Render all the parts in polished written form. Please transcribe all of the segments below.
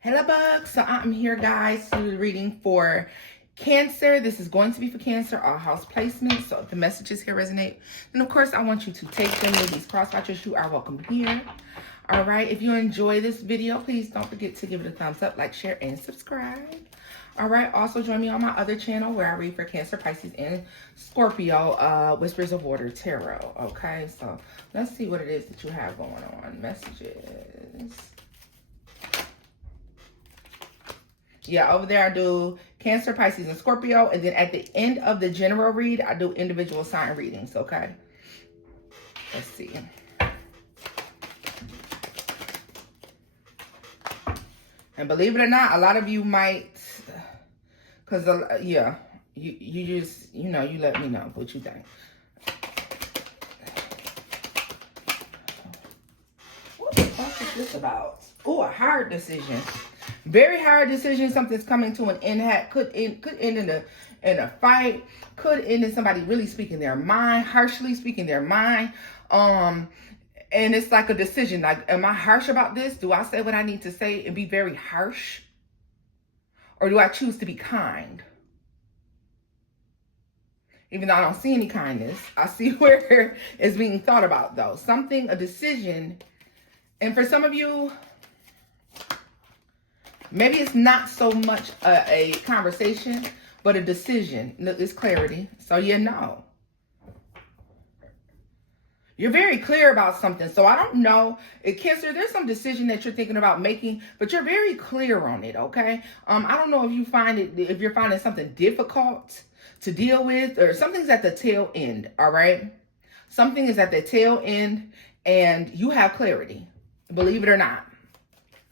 Hello bugs. So I'm here guys to do the reading for Cancer. This is going to be for Cancer, all house placements. So if the messages here resonate, then of course I want you to take them. Ladies, cross watchers, you are welcome here. All right, if you enjoy this video, please don't forget to give it a thumbs up, like, share, and subscribe. All right, also join me on my other channel where I read for Cancer, Pisces, and Scorpio, Whispers of Water Tarot. Okay, so let's see what it is that you have going on. Messages. Yeah, over there I do Cancer, Pisces, and Scorpio. And then at the end of the general read, I do individual sign readings, okay? Let's see. And believe it or not, a lot of you might, because, yeah, you just, you let me know what you think. What the fuck is this about? Oh, a hard decision. Very hard decision. Something's coming to an end. Could end in a fight. Could end in somebody really speaking their mind, harshly speaking their mind. And it's like a decision. Like, am I harsh about this? Do I say what I need to say and be very harsh? Or do I choose to be kind? Even though I don't see any kindness, I see where it's being thought about though. Something, a decision. And for some of you, maybe it's not so much a conversation, but a decision. It's clarity. So you know. You're very clear about something. So I don't know. Cancer, there's some decision that you're thinking about making, but you're very clear on it, okay? I don't know if you're finding something difficult to deal with, or something's at the tail end, all right? Something is at the tail end, and you have clarity. Believe it or not.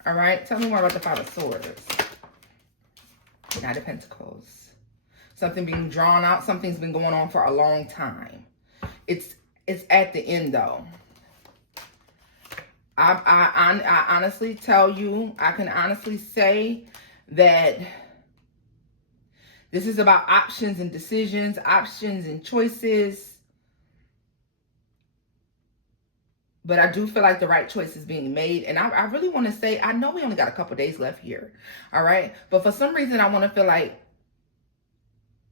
All right, tell me more about the Five of Swords. Knight of Pentacles. Something being drawn out. Something's been going on for a long time. It's at the end though. I honestly tell you, I can honestly say that this is about options and decisions, options and choices. But I do feel like the right choice is being made. And I really want to say, I know we only got a couple days left here. All right. But for some reason, I want to feel like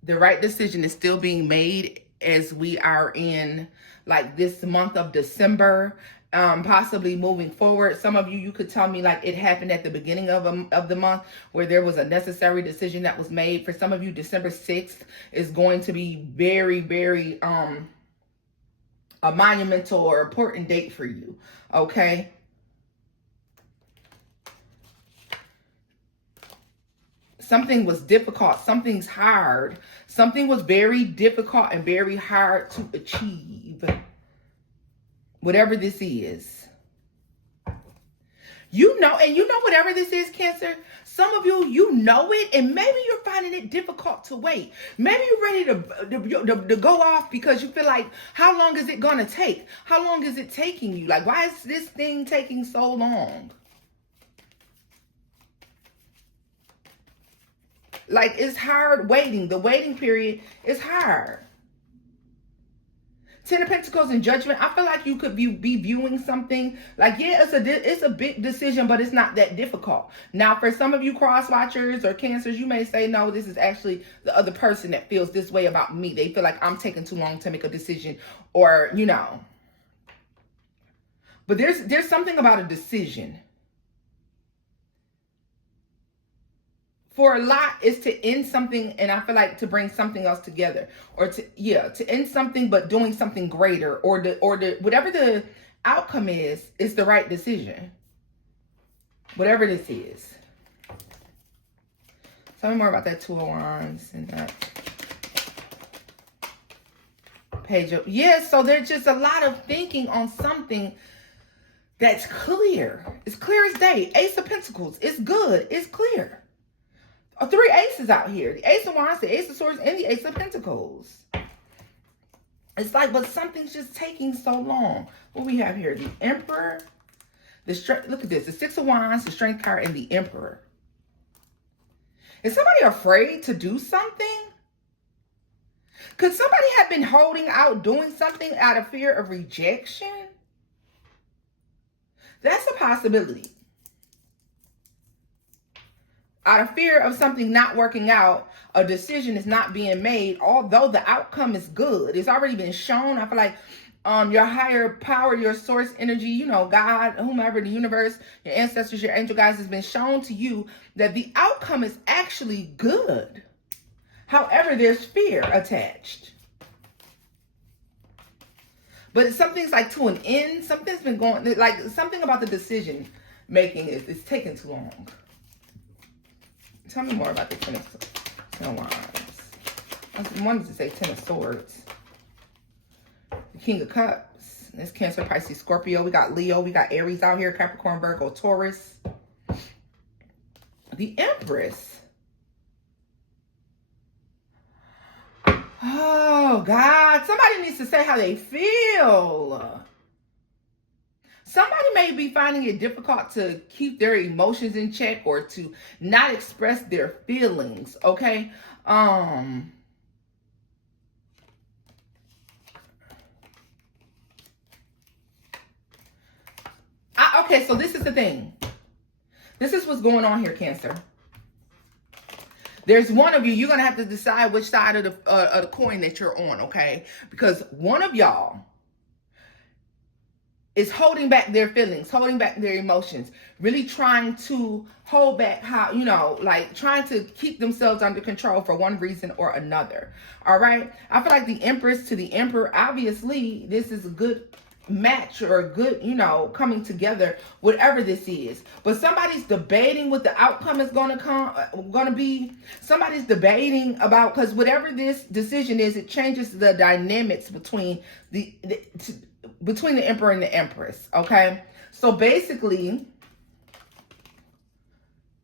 the right decision is still being made as we are in like this month of December, possibly moving forward. Some of you could tell me like it happened at the beginning of the month where there was a necessary decision that was made. For some of you, December 6th is going to be very, very, a monumental or important date for you, okay? Something was difficult. Something's hard. Something was very difficult and very hard to achieve. Whatever this is. You know whatever this is, Cancer, some of you know it, and maybe you're finding it difficult to wait. Maybe you're ready to go off because you feel like, how long is it going to take? How long is it taking you? Like, why is this thing taking so long? Like, it's hard waiting. The waiting period is hard. Ten of Pentacles and Judgment. I feel like you could be viewing something like, yeah, it's a big decision, but it's not that difficult. Now, for some of you cross watchers or Cancers, you may say, no, this is actually the other person that feels this way about me. They feel like I'm taking too long to make a decision, or, But there's something about a decision. For a lot is to end something, and I feel like to bring something else together, or to end something but doing something greater, or whatever the outcome is the right decision. Whatever this is. Tell me more about that Two of Wands and that Page of, so there's just a lot of thinking on something that's clear. It's clear as day. Ace of Pentacles. It's good. It's clear. Three aces out here. The Ace of Wands, the Ace of Swords, and the Ace of Pentacles. It's like, but something's just taking so long. What we have here? The Emperor. The Strength. Look at this. The Six of Wands, the Strength card, and the Emperor. Is somebody afraid to do something? Could somebody have been holding out doing something out of fear of rejection? That's a possibility. Out of fear of something not working out, a decision is not being made, although the outcome is good. It's already been shown. I feel like your higher power, your source energy, you know, God, whomever, the universe, your ancestors, your angel guides, has been shown to you that the outcome is actually good. However, there's fear attached. But something's like to an end. Something's been going, like something about the decision making is taking too long. Tell me more about the Ten of Wands. I wanted to say Ten of Swords. The King of Cups. There's Cancer, Pisces, Scorpio. We got Leo. We got Aries out here. Capricorn, Virgo, Taurus. The Empress. Oh, God. Somebody needs to say how they feel. Somebody may be finding it difficult to keep their emotions in check or to not express their feelings, okay? Okay, so this is the thing. This is what's going on here, Cancer. There's one of you, you're going to have to decide which side of the coin that you're on, okay? Because one of y'all is holding back their feelings, holding back their emotions, really trying to hold back how, you know, like trying to keep themselves under control for one reason or another. All right. I feel like the Empress to the Emperor, obviously, this is a good match or a good, you know, coming together, whatever this is. But somebody's debating what the outcome is going to be. Somebody's debating about, because whatever this decision is, it changes the dynamics between between the Emperor and the Empress, okay? So basically,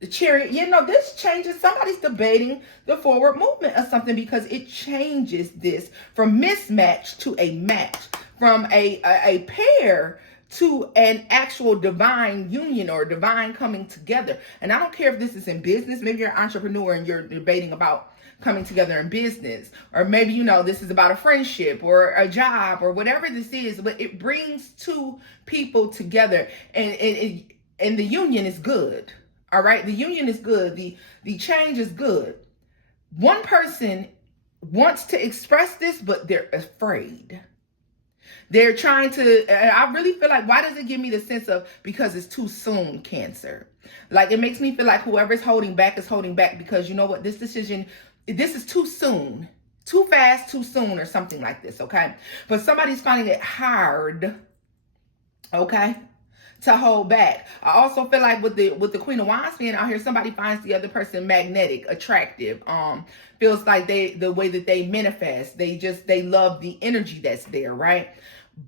the Chariot, you know, this changes, somebody's debating the forward movement of something because it changes this from mismatch to a match, from a pair to an actual divine union or divine coming together. And I don't care if this is in business. Maybe you're an entrepreneur and you're debating about coming together in business, or maybe, you know, this is about a friendship or a job or whatever this is, but it brings two people together, and the union is good. All right, the union is good. The change is good. One person wants to express this, but they're afraid. They're trying to, and I really feel like, why does it give me the sense of, because it's too soon, Cancer? Like, it makes me feel like whoever's holding back is holding back because, you know what, this decision, this is too soon, too fast, too soon, or something like this, okay? But somebody's finding it hard, okay, to hold back. I also feel like with the Queen of Wands being out here, somebody finds the other person magnetic, attractive, feels like the way that they manifest, they love the energy that's there, right?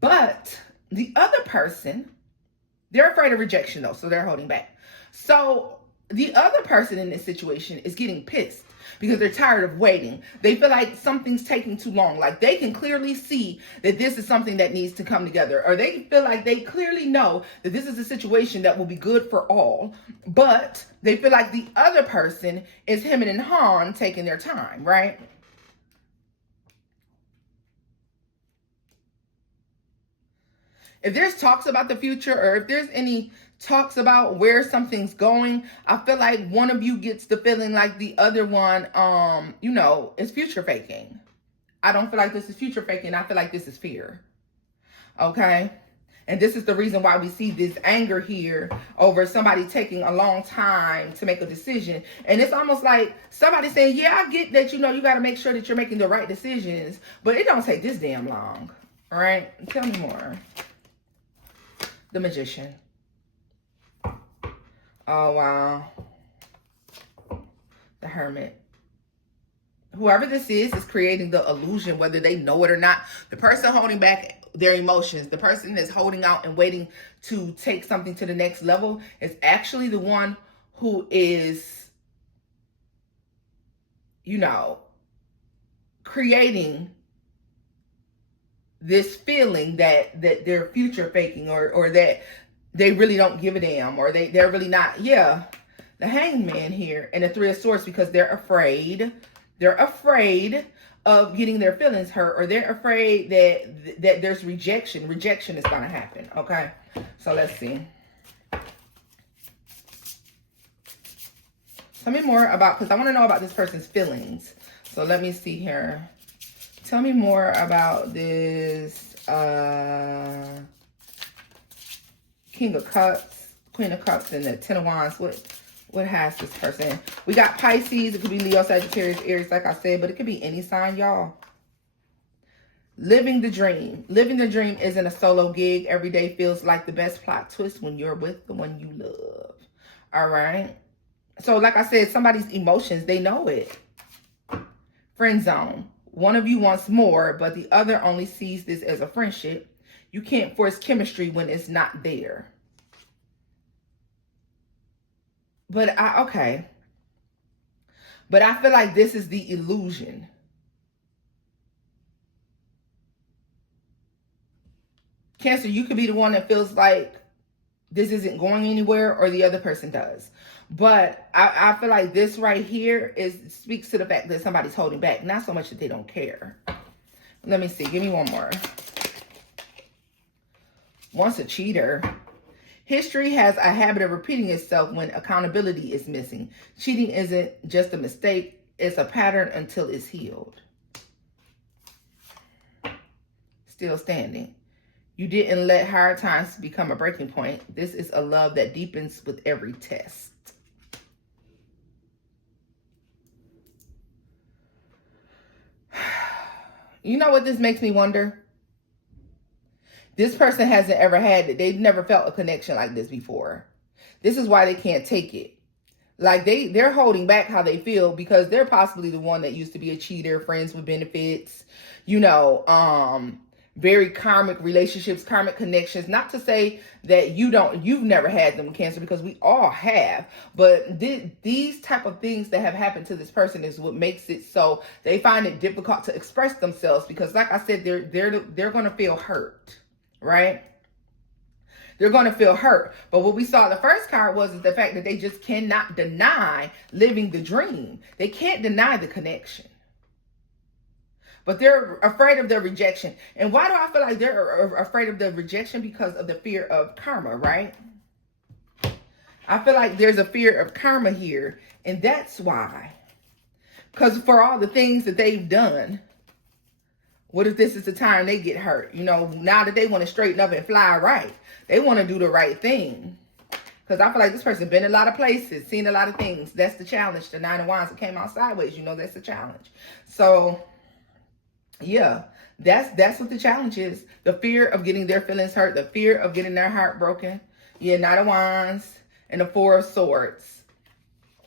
But the other person, they're afraid of rejection though, so they're holding back. So the other person in this situation is getting pissed because they're tired of waiting. They feel like something's taking too long. Like they can clearly see that this is something that needs to come together, or they feel like they clearly know that this is a situation that will be good for all, but they feel like the other person is hemming and hawing, taking their time, right? If there's talks about the future, or if there's any talks about where something's going, I feel like one of you gets the feeling like the other one, you know, is future faking. I don't feel like this is future faking. I feel like this is fear. Okay? And this is the reason why we see this anger here over somebody taking a long time to make a decision. And it's almost like somebody saying, yeah, I get that, you know, you got to make sure that you're making the right decisions, but it don't take this damn long. All right? Tell me more. The Magician. Oh, wow. The Hermit. Whoever this is creating the illusion, whether they know it or not. The person holding back their emotions, the person that's holding out and waiting to take something to the next level, is actually the one who is, you know, creating this feeling that they're future faking, or that they really don't give a damn, or they're really not. Yeah, the Hangman here and the Three of Swords, because they're afraid. They're afraid of getting their feelings hurt, or they're afraid that there's rejection. Rejection is going to happen. Okay, so let's see. Tell me more about, because I want to know about this person's feelings. So let me see here. Tell me more about this King of Cups, Queen of Cups, and the Ten of Wands. What has this person? We got Pisces. It could be Leo, Sagittarius, Aries, like I said, but it could be any sign, y'all. Living the dream. Living the dream isn't a solo gig. Every day feels like the best plot twist when you're with the one you love. All right. So like I said, somebody's emotions, they know it. Friend zone. One of you wants more, but the other only sees this as a friendship. You can't force chemistry when it's not there. But okay. But I feel like this is the illusion. Cancer, you could be the one that feels like this isn't going anywhere, or the other person does. But I feel like this right here speaks to the fact that somebody's holding back. Not so much that they don't care. Let me see. Give me one more. Once a cheater. History has a habit of repeating itself when accountability is missing. Cheating isn't just a mistake. It's a pattern until it's healed. Still standing. You didn't let hard times become a breaking point. This is a love that deepens with every test. You know what this makes me wonder? This person hasn't ever had it. They've never felt a connection like this before. This is why they can't take it. Like they're holding back how they feel because they're possibly the one that used to be a cheater, friends with benefits, you know, very karmic relationships, karmic connections. Not to say that you've never had them, Cancer, because we all have. But these type of things that have happened to this person is what makes it so they find it difficult to express themselves because, like I said, they're going to feel hurt, right? They're going to feel hurt. But what we saw in the first card was the fact that they just cannot deny living the dream. They can't deny the connection. But they're afraid of their rejection. And why do I feel like they're afraid of the rejection? Because of the fear of karma, right? I feel like there's a fear of karma here. And that's why. Because for all the things that they've done, what if this is the time they get hurt? You know, now that they want to straighten up and fly right. They want to do the right thing. Because I feel like this person been in a lot of places, seen a lot of things. That's the challenge. The Nine of Wands that came out sideways. You know, that's the challenge. So yeah, that's what the challenge is. The fear of getting their feelings hurt, the fear of getting their heart broken. Yeah, Knight of Wands and the Four of Swords.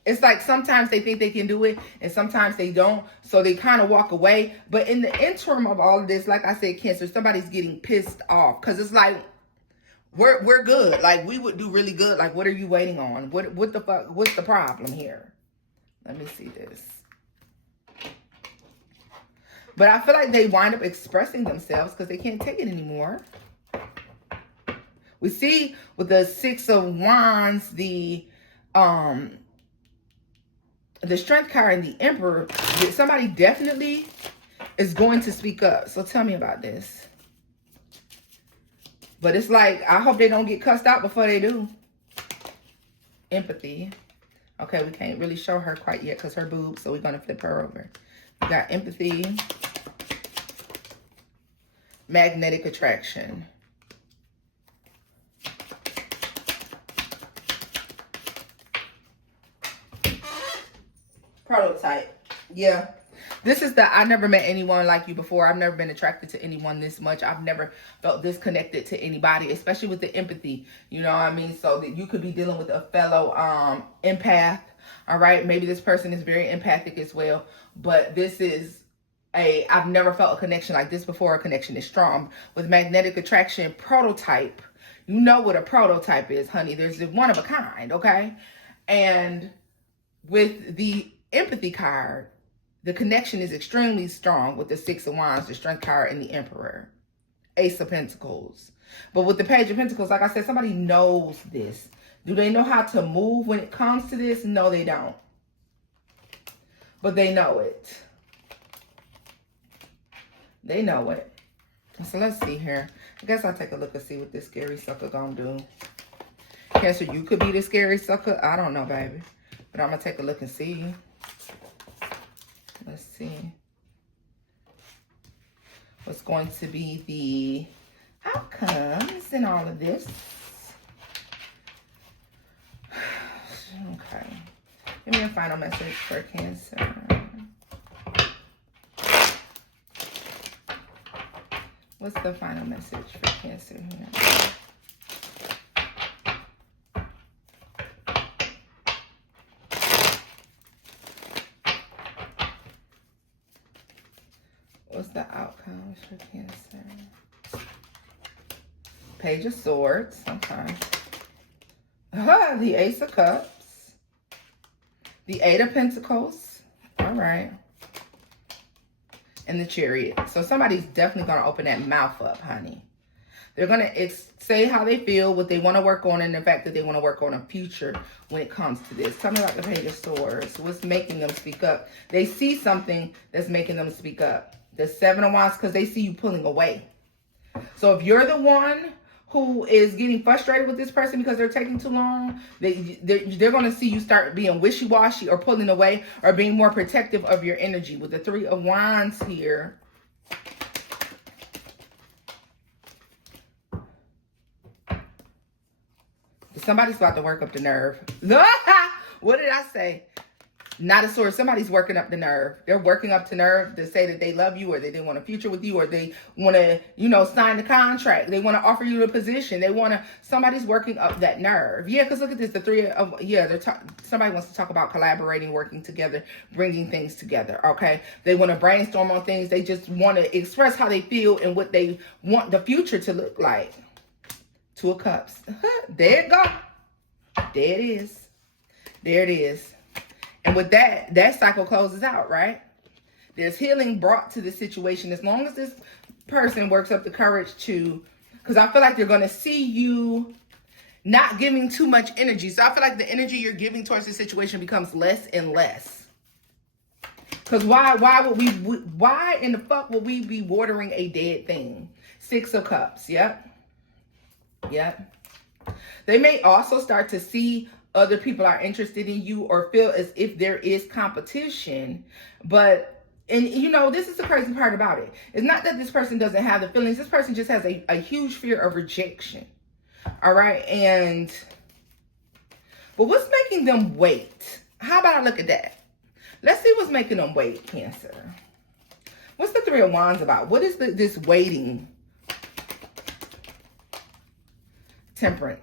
It's like sometimes they think they can do it and sometimes they don't. So they kind of walk away. But in the interim of all of this, like I said, Cancer, somebody's getting pissed off. Because it's like, we're good. Like, we would do really good. Like, what are you waiting on? What the fuck? What's the problem here? Let me see this. But I feel like they wind up expressing themselves because they can't take it anymore. We see with the Six of Wands, the Strength card and the Emperor, that somebody definitely is going to speak up. So tell me about this. But it's like, I hope they don't get cussed out before they do. Empathy. Okay, we can't really show her quite yet because her boobs, so we're going to flip her over. We got empathy. Magnetic attraction. Prototype. Yeah. This is I never met anyone like you before. I've never been attracted to anyone this much. I've never felt this connected to anybody, especially with the empathy. You know what I mean? So that you could be dealing with a fellow empath. All right. Maybe this person is very empathic as well. But this is I've never felt a connection like this before. A connection is strong. With magnetic attraction, prototype. You know what a prototype is, honey. There's one of a kind, okay? And with the empathy card, the connection is extremely strong with the Six of Wands, the Strength card, and the Emperor. Ace of Pentacles. But with the Page of Pentacles, like I said, somebody knows this. Do they know how to move when it comes to this? No, they don't. But they know it. They know it. So let's see here. I guess I'll take a look and see what this scary sucker gonna do. Cancer, you could be the scary sucker. I don't know, baby. But I'm going to take a look and see. Let's see. What's going to be the outcomes in all of this? Okay. Give me a final message for Cancer. What's the final message for Cancer here? What's the outcomes for Cancer? Page of Swords, sometimes. The Ace of Cups. The Eight of Pentacles. All right. And the Chariot. So somebody's definitely going to open that mouth up, honey. They're going to say how they feel, what they want to work on, and the fact that they want to work on a future when it comes to this. Tell me about the Page of Swords. What's making them speak up? They see something that's making them speak up. The Seven of Wands, because they see you pulling away. So if you're the one who is getting frustrated with this person because they're taking too long, they're going to see you start being wishy-washy or pulling away or being more protective of your energy. With the Three of Wands here, somebody's about to work up the nerve. What did I say? Not a sword. Somebody's working up the nerve. They're working up the nerve to say that they love you, or they want a future with you, or they want to, sign the contract. They want to offer you a position. Somebody's working up that nerve. Yeah, because look at this. The Three of, somebody wants to talk about collaborating, working together, bringing things together. Okay. They want to brainstorm on things. They just want to express how they feel and what they want the future to look like. Two of Cups. There it go. There it is. There it is. And with that cycle closes out, right? There's healing brought to the situation as long as this person works up the courage to, because I feel like they're going to see you not giving too much energy. So I feel like the energy you're giving towards the situation becomes less and less. Because why in the fuck would we be watering a dead thing? Six of Cups. Yep. They may also start to see other people are interested in you or feel as if there is competition. But, this is the crazy part about it. It's not that this person doesn't have the feelings. This person just has a huge fear of rejection. All right. But what's making them wait? How about I look at that? Let's see what's making them wait, Cancer. What's the Three of Wands about? What is this waiting? Temperance.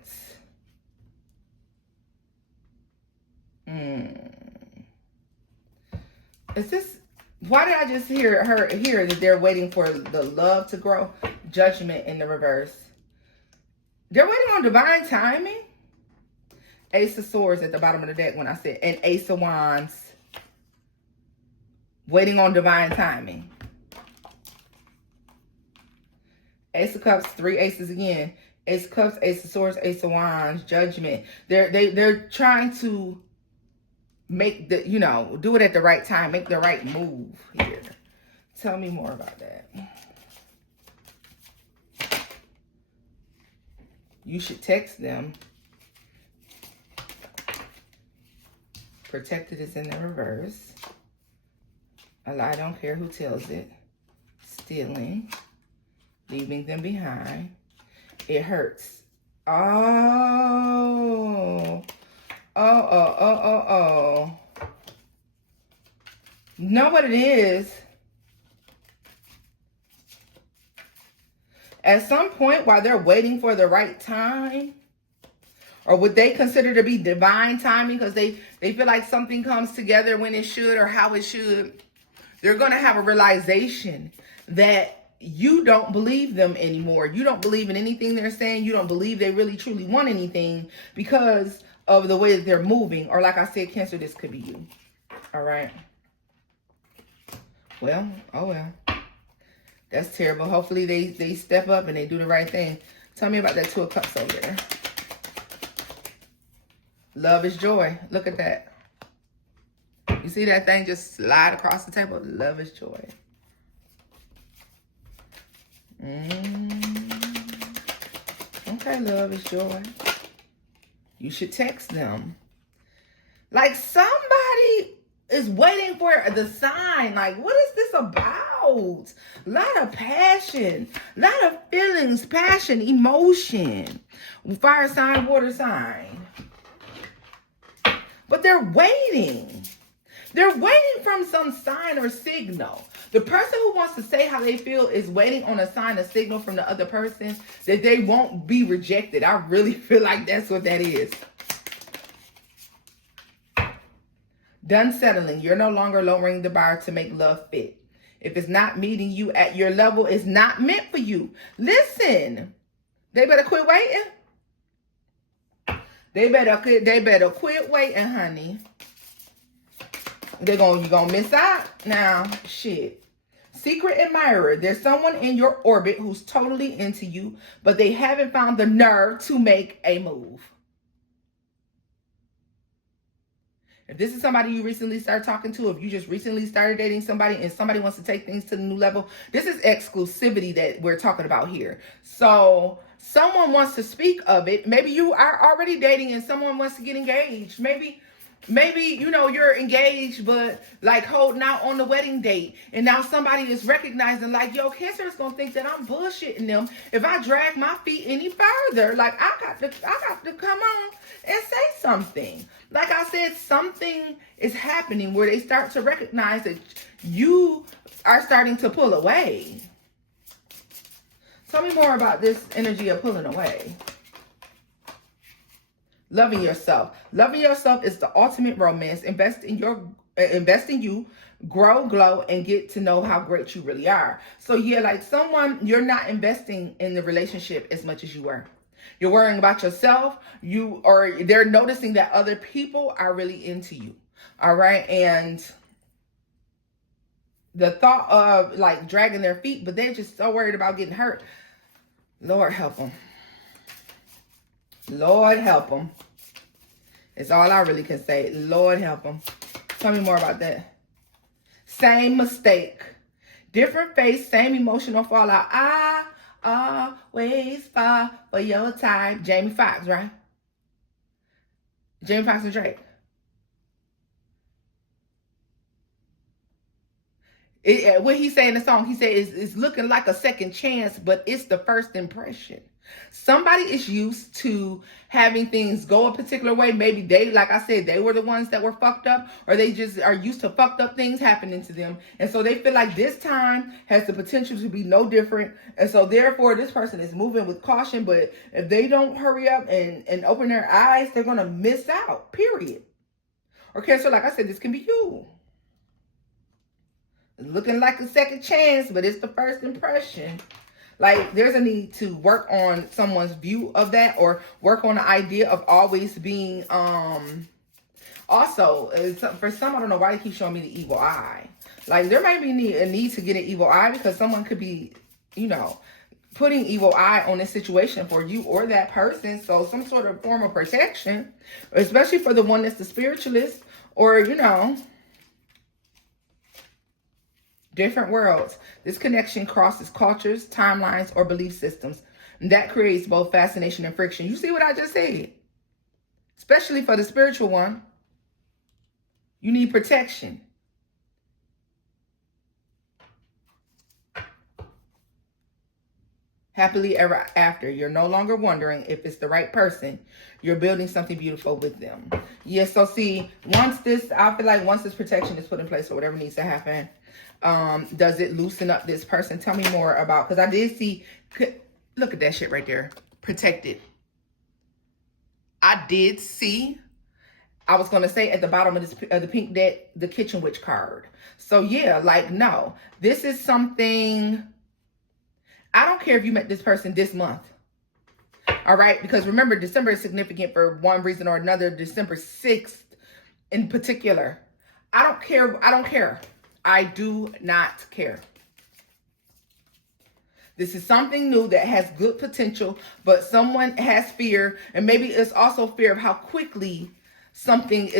Is this, why did I just hear that they're waiting for the love to grow? Judgment in the reverse. They're waiting on divine timing. Ace of Swords at the bottom of the deck when I said, and Ace of Wands. Waiting on divine timing. Ace of Cups, three aces again. Ace of Cups, Ace of Swords, Ace of Wands, Judgment. They're trying to make the, do it at the right time, make the right move here. Tell me more about that. You should text them. Protected is in the reverse. A lie, don't care who tells it. Stealing. Leaving them behind. It hurts. Oh. You know what it is? At some point while they're waiting for the right time, or what they consider to be divine timing, because they feel like something comes together when it should or how it should, they're going to have a realization that you don't believe them anymore. You don't believe in anything they're saying. You don't believe they really truly want anything because of the way that they're moving. Or like I said, Cancer, this could be you. All right. Well, oh well. That's terrible. Hopefully they step up and they do the right thing. Tell me about that Two of Cups over there. Love is joy. Look at that. You see that thing just slide across the table? Love is joy. Okay, love is joy. You should text them. Like somebody is waiting for the sign. Like, what is this about? A lot of passion, a lot of feelings, passion, emotion. Fire sign, water sign. But they're waiting. They're waiting from some sign or signal. The person who wants to say how they feel is waiting on a sign, a signal from the other person that they won't be rejected. I really feel like that's what that is. Done settling. You're no longer lowering the bar to make love fit. If it's not meeting you at your level, it's not meant for you. Listen, they better quit waiting. They better quit waiting, honey. You're gonna miss out. Now, shit. Secret admirer. There's someone in your orbit who's totally into you, but they haven't found the nerve to make a move. If this is somebody you recently started talking to, if you just recently started dating somebody and somebody wants to take things to the new level, this is exclusivity that we're talking about here. So someone wants to speak of it. Maybe you are already dating and someone wants to get engaged. Maybe, you know, you're engaged, but like holding out on the wedding date. And now somebody is recognizing like, yo, Cancer is going to think that I'm bullshitting them if I drag my feet any further. Like I got to come on and say something. Like I said, something is happening where they start to recognize that you are starting to pull away. Tell me more about this energy of pulling away. Loving yourself. Loving yourself is the ultimate romance. Invest in you, grow, glow, and get to know how great you really are. So yeah, like someone, you're not investing in the relationship as much as you were. You're worrying about yourself. They're noticing that other people are really into you. All right. And the thought of like dragging their feet, but they're just so worried about getting hurt. Lord help them. Lord help them. It's all I really can say. Lord help them. Tell me more about that. Same mistake. Different face, same emotional fallout. I always fall for your type. Jamie Foxx, right? Jamie Foxx and Drake. What he say in the song, he said it's looking like a second chance, but it's the first impression. Somebody is used to having things go a particular way. Maybe they, like I said, they were the ones that were fucked up, or they just are used to fucked up things happening to them. And so they feel like this time has the potential to be no different. And so therefore this person is moving with caution, but if they don't hurry up and open their eyes, they're going to miss out, period. Okay, so like I said, this can be you. Looking like a second chance, but it's the first impression. Like there's a need to work on someone's view of that, or work on the idea of always being also for some, I don't know why they keep showing me the evil eye. Like there might be a need to get an evil eye, because someone could be, you know, putting evil eye on this situation for you or that person. So some sort of form of protection, especially for the one that's the spiritualist, or you know, different worlds. This connection crosses cultures, timelines, or belief systems. And that creates both fascination and friction. You see what I just said? Especially for the spiritual one. You need protection. Happily ever after. You're no longer wondering if it's the right person. You're building something beautiful with them. Yes, so see, I feel like once this protection is put in place, or whatever needs to happen, does it loosen up this person? Tell me more about, because I did see, look at that shit right there. Protected. I did see, I was going to say at the bottom of the pink deck, the kitchen witch card. So yeah, like, no, this is something, I don't care if you met this person this month. All right. Because remember, December is significant for one reason or another. December 6th in particular. I don't care. I don't care. I do not care. This is something new that has good potential, but someone has fear. And maybe it's also fear of how quickly something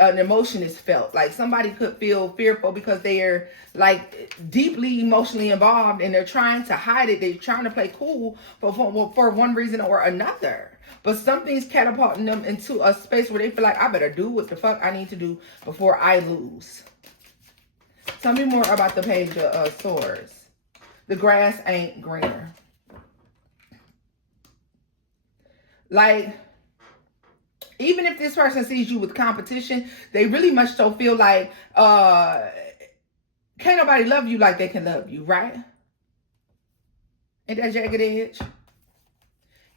an emotion is felt. Like somebody could feel fearful because they're like deeply emotionally involved and they're trying to hide it. They're trying to play cool for one reason or another. But something's catapulting them into a space where they feel like, I better do what the fuck I need to do before I lose. Tell me more about the Page of Swords. The grass ain't greener. Like, even if this person sees you with competition, they really much so feel like, can't nobody love you like they can love you, right? Ain't that jagged edge?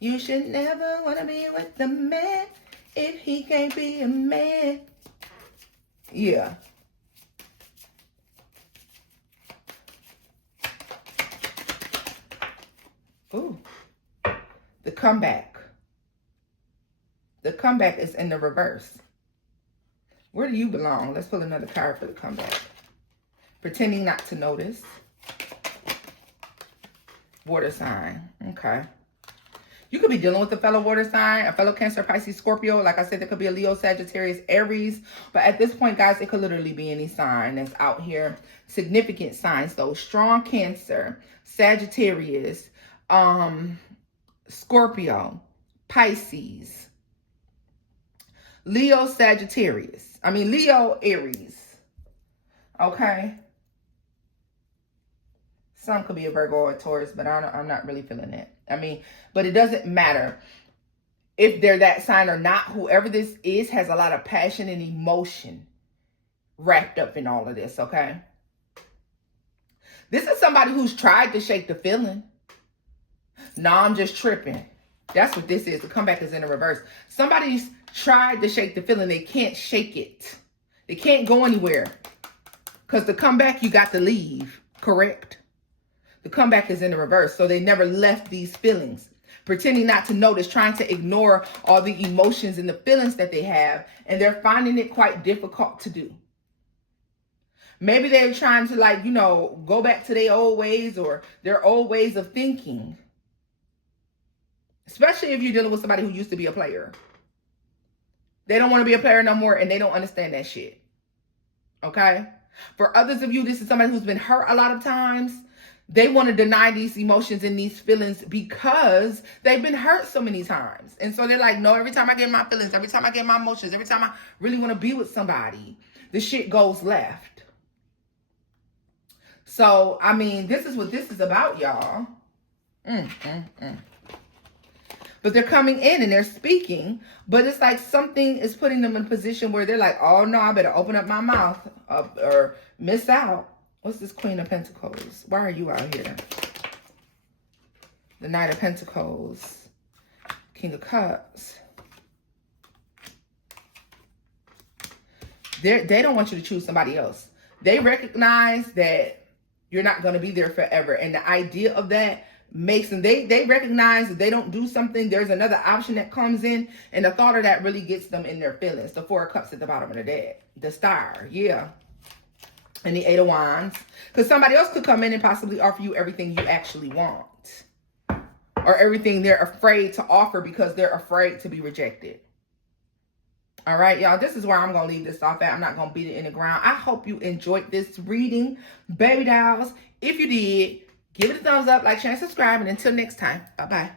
You should never want to be with the man if he can't be a man. Yeah. Ooh. The comeback. The comeback is in the reverse. Where do you belong? Let's pull another card for the comeback. Pretending not to notice. Water sign. Okay. You could be dealing with a fellow water sign, a fellow Cancer, Pisces, Scorpio. Like I said, there could be a Leo, Sagittarius, Aries. But at this point, guys, it could literally be any sign that's out here. Significant signs, though. Strong Cancer, Sagittarius, Scorpio, Pisces, Leo, Sagittarius. Leo, Aries. Okay. Some could be a Virgo or a Taurus, but I'm not really feeling it. But it doesn't matter if they're that sign or not. Whoever this is has a lot of passion and emotion wrapped up in all of this, okay? This is somebody who's tried to shake the feeling. No, I'm just tripping. That's what this is. The comeback is in the reverse. Somebody's tried to shake the feeling. They can't shake it. They can't go anywhere. Because the comeback, you got to leave, correct? The comeback is in the reverse. So they never left these feelings. Pretending not to notice, trying to ignore all the emotions and the feelings that they have. And they're finding it quite difficult to do. Maybe they're trying to go back to their old ways or their old ways of thinking. Especially if you're dealing with somebody who used to be a player. They don't want to be a player no more and they don't understand that shit. Okay? For others of you, this is somebody who's been hurt a lot of times. They want to deny these emotions and these feelings because they've been hurt so many times. And so they're like, no, every time I get my feelings, every time I get my emotions, every time I really want to be with somebody, the shit goes left. So, this is what this is about, y'all. But they're coming in and they're speaking, but it's like something is putting them in a position where they're like, oh no, I better open up my mouth or miss out. What's this Queen of Pentacles? Why are you out here? The Knight of Pentacles. King of Cups. They don't want you to choose somebody else. They recognize that you're not going to be there forever. And the idea of that makes them, they recognize that they don't do something, there's another option that comes in. And the thought of that really gets them in their feelings. The Four of Cups at the bottom of the deck. The Star. Yeah. And the Eight of Wands. Because somebody else could come in and possibly offer you everything you actually want. Or everything they're afraid to offer because they're afraid to be rejected. All right, y'all. This is where I'm going to leave this off at. I'm not going to beat it in the ground. I hope you enjoyed this reading, baby dolls. If you did, give it a thumbs up, like, share, and subscribe. And until next time, bye-bye.